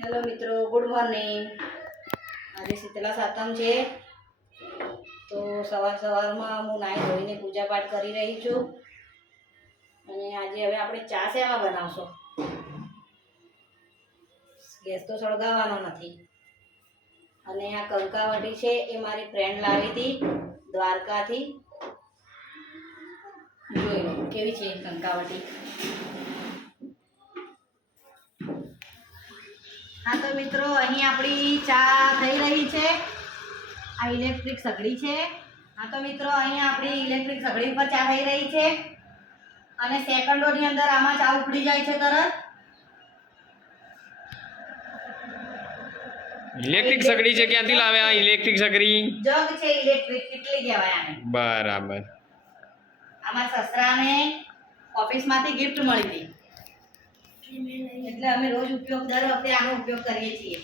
Hello મિત્રો, good morning. આજે શીતલા સાતમ છે, તો સવારમાં હું નાહી ધોઈને પૂજા પાઠ કરી રહી છું. અને આજે હવે આપણે ચા શેમાં બનાવશો? ગેસ તો સળગાવવાનો નથી. અને આ કંકાવટી છે એ મારી ફ્રેન્ડ લાવી હતી દ્વારકાથી. જોઈ લો કેવી છે કંકાવટી. હા તો મિત્રો, અહીં આપણી ચા થઈ રહી છે. આ ઇલેક્ટ્રિક સગડી છે. હા તો મિત્રો, અહીં આપણી ઇલેક્ટ્રિક સગડી પર ચા થઈ રહી છે અને સેકન્ડોની અંદર આમાં ચા ઉકળી જાય છે તરત. ઇલેક્ટ્રિક સગડી છે, ક્યાંથી લાવ્યા ઇલેક્ટ્રિક સગડી? જગ છે ઇલેક્ટ્રિક, કેટલી કહેવાય આને. બરાબર. અમારા સસરાને ઓફિસમાંથી ગિફ્ટ મળી હતી, એટલે અમે રોજ દર વખતે આનો ઉપયોગ કરીએ છીએ.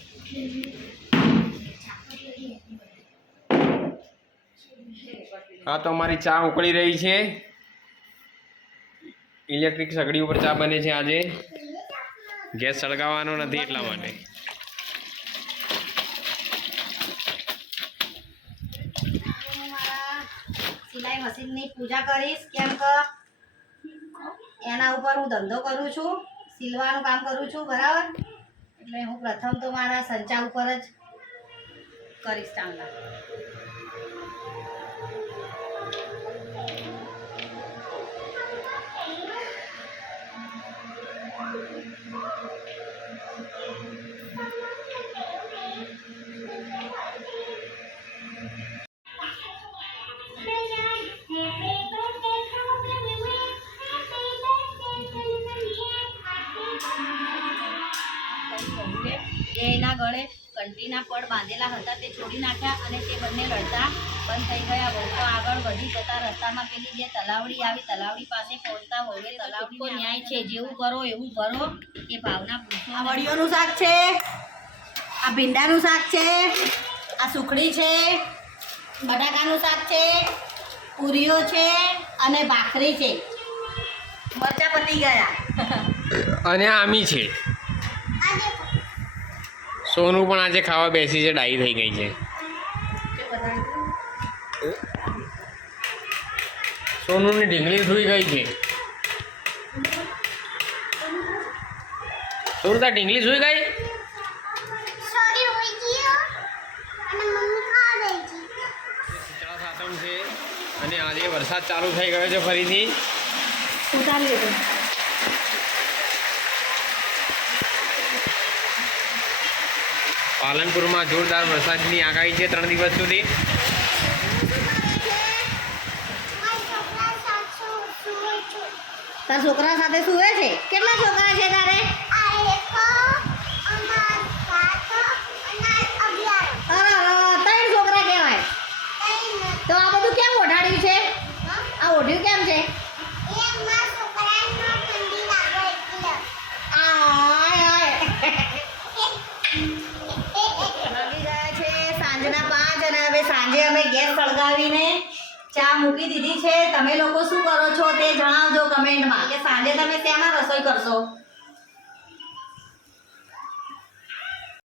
હા તો અમારી ચા ઉકળી રહી છે. ઇલેક્ટ્રિક સગડી ઉપર ચા બને છે આજે. ગેસ સળગાવવાનો નથી એટલા માટે. હું મારા સિલાઈ મશીનની પૂજા કરીશ, કેમ કે એના ઉપર હું ધંધો કરું છું, સિલવાનું કામ કરું છું, બરાબર. એટલે હું પ્રથમ તો મારા સંચા ઉપર જ કરીશ ચાંદા. એના ગળે કંટીના પડ બાંધેલા હતા તે છોડી નાખ્યા અને તે બંને લડતા બંધ થઈ ગયા. વળતો આગળ વધી જતા રસ્તામાં પેલી જે તલાવડી આવી, તલાવડી પાસે પહોંચતા હોય તલાવડીનો ન્યાય છે, જેવું કરો એવું ભરો એ ભાવના પૂછો. આ વડિયોનું શાક છે, આ ભીંડાનું શાક છે, આ સુખડી છે, બટાકાનું શાક છે, પૂરીઓ છે અને ભાખરી છે. મરચા પતી ગયા અને આમી છે. સોનું પણ આજે ખાવા બેસી છે, ડાઈ થઈ ગઈ છે. સોનુની ઢીંગલી સુઈ ગઈ છે. સોનું તાર ઢીંગલી સુઈ ગઈ? શીતળા સાતમ છે અને આજે વરસાદ ચાલુ થઈ ગયો છે ફરીથી. ઉતારી લેજો. પાલનપુરમાં જોરદાર વરસાદની આગાહી છે 3 દિવસ સુધી. તાર છોકરા સાથે સુવે છે? કેટલા છોકરા છે તારે? 3 છોકરા કહેવાય. તો આ બધું કેમ ઓઢાડ્યું છે? આ ઓઢ્યું કેમ છે? સાંજના 5 અને હવે સાંજે અમે ગેસ સળગાવીને ચા મૂકી દીધી છે. તમે લોકો શું કરો છો તે જણાવજો કમેન્ટમાં કે સાંજે તમે શેમાં રસોઈ કરશો.